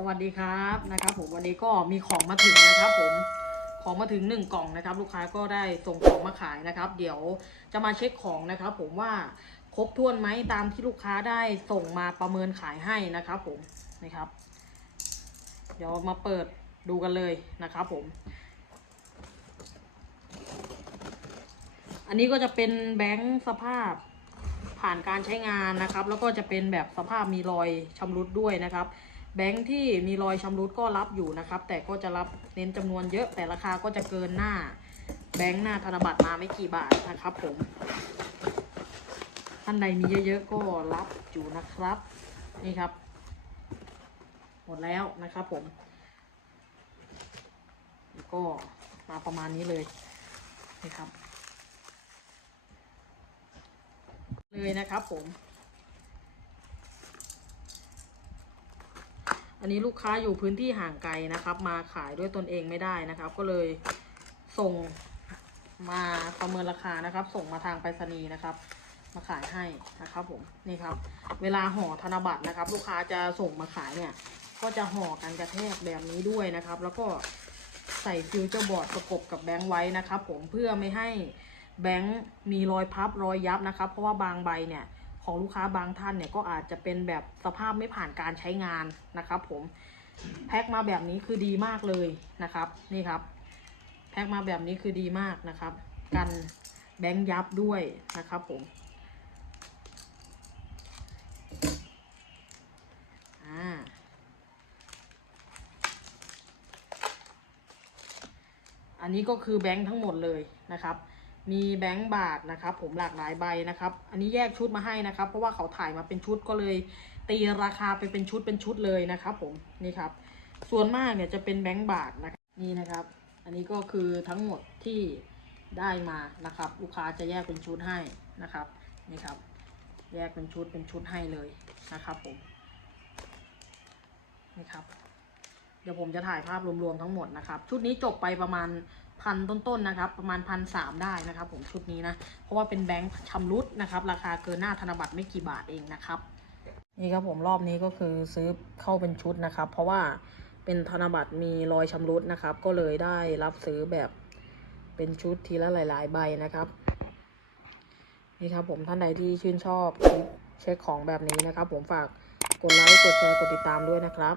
สวัสดีครับนะครับ ผมวันนี้ก็มีของมาถึงนะครับ ผมของมาถึงหนึ่งกล่องนะครับ ลูกค้าก็ได้ส่งของมาขายนะครับ เดี๋ยวจะมาเช็คของนะครับ ผมว่าครบถ้วนไหมตามที่ลูกค้าได้ส่งมาประเมินขายให้นะครับ ผมนะครับ เดี๋ยวมาเปิดดูกันเลยนะครับ ผม อันนี้ก็จะเป็นแบงค์สภาพผ่านการใช้งานนะครับ แล้วก็จะเป็นแบบสภาพมีรอยชำรุดด้วยนะครับ แบงค์ที่มีรอยชำรุดก็รับอยู่นะครับ แต่ก็จะรับเน้นจำนวนเยอะ แต่ราคาก็จะเกินหน้า แบงค์หน้าธนบัตรมาไม่กี่บาทนะครับ ผมท่านใดมีเยอะๆก็รับอยู่นะครับ นี่ครับ หมดแล้วนะครับผมก็มาประมาณนี้เลยนี่ครับ เลยนะครับผม นนี้ลูกค้าอยู่พื้นที่ห่างไกลนะครับ มาขายด้วยตนเองไม่ได้นะครับ ก็เลยส่งมาประเมินราคานะครับ ส่งมาทางไปรษณีย์นะครับ มาขายให้นะครับผมนี่ครับ เวลาห่อธนบัตรนะครับ ลูกค้าจะส่งมาขายเนี่ย ก็จะห่อกันกระแทกแบบนี้ด้วยนะครับ แล้วก็ใส่ฟิวเจอร์บอร์ดประกบกับแบงค์ไว้นะครับ ผมเพื่อไม่ให้แบงค์มีรอยพับรอยยับนะครับ เพราะว่าบางใบเนี่ย ของลูกค้าบางท่านเนี่ยก็อาจจะเป็นแบบสภาพไม่ผ่านการใช้งานนะครับผมแพ็คมาแบบนี้คือดีมากเลยนะครับนี่ครับ แพ็คมาแบบนี้คือดีมากนะครับ กันแบงค์ยับด้วยนะครับผมอ่าอันนี้ก็คือแบงค์ทั้งหมดเลยนะครับ มีแบงค์บาทนะครับผมหลากหลายใบนะครับ อันนี้แยกชุดมาให้นะครับ เพราะว่าเขาถ่ายมาเป็นชุดก็เลย ตีราคาไปเป็นชุดเป็นชุดเลยนะครับ ผมนี่ครับ ส่วนมากเนี่ยจะเป็นแบงค์บาทนะครับนี่นะครับ อันนี้ก็คือทั้งหมดที่ได้มานะครับ ลูกค้าจะแยกเป็นชุดให้นะครับนี่ครับ แยกเป็นชุดเป็นชุดให้เลยนะครับผมนี่ครับ เดี๋ยวผมจะถ่ายภาพรวมๆทั้งหมดนะครับ ชุดนี้จบไปประมาณพันต้นๆนะครับ ประมาณพันสามได้นะครับ ผมชุดนี้นะ เพราะว่าเป็นแบงค์ชำรุดนะครับ ราคาเกินหน้าธนบัตรไม่กี่บาทเองนะครับ นี่ครับผมรอบนี้ก็คือซื้อเข้าเป็นชุดนะครับ เพราะว่าเป็นธนบัตรมีรอยชำรุดนะครับ ก็เลยได้รับซื้อแบบเป็นชุดทีละหลาย ๆ ใบนะครับ นี่ครับผมท่านใดที่ชื่นชอบคลิปเช็คของแบบนี้นะครับ ผมฝากกดไลค์กดแชร์กดติดตามด้วยนะครับ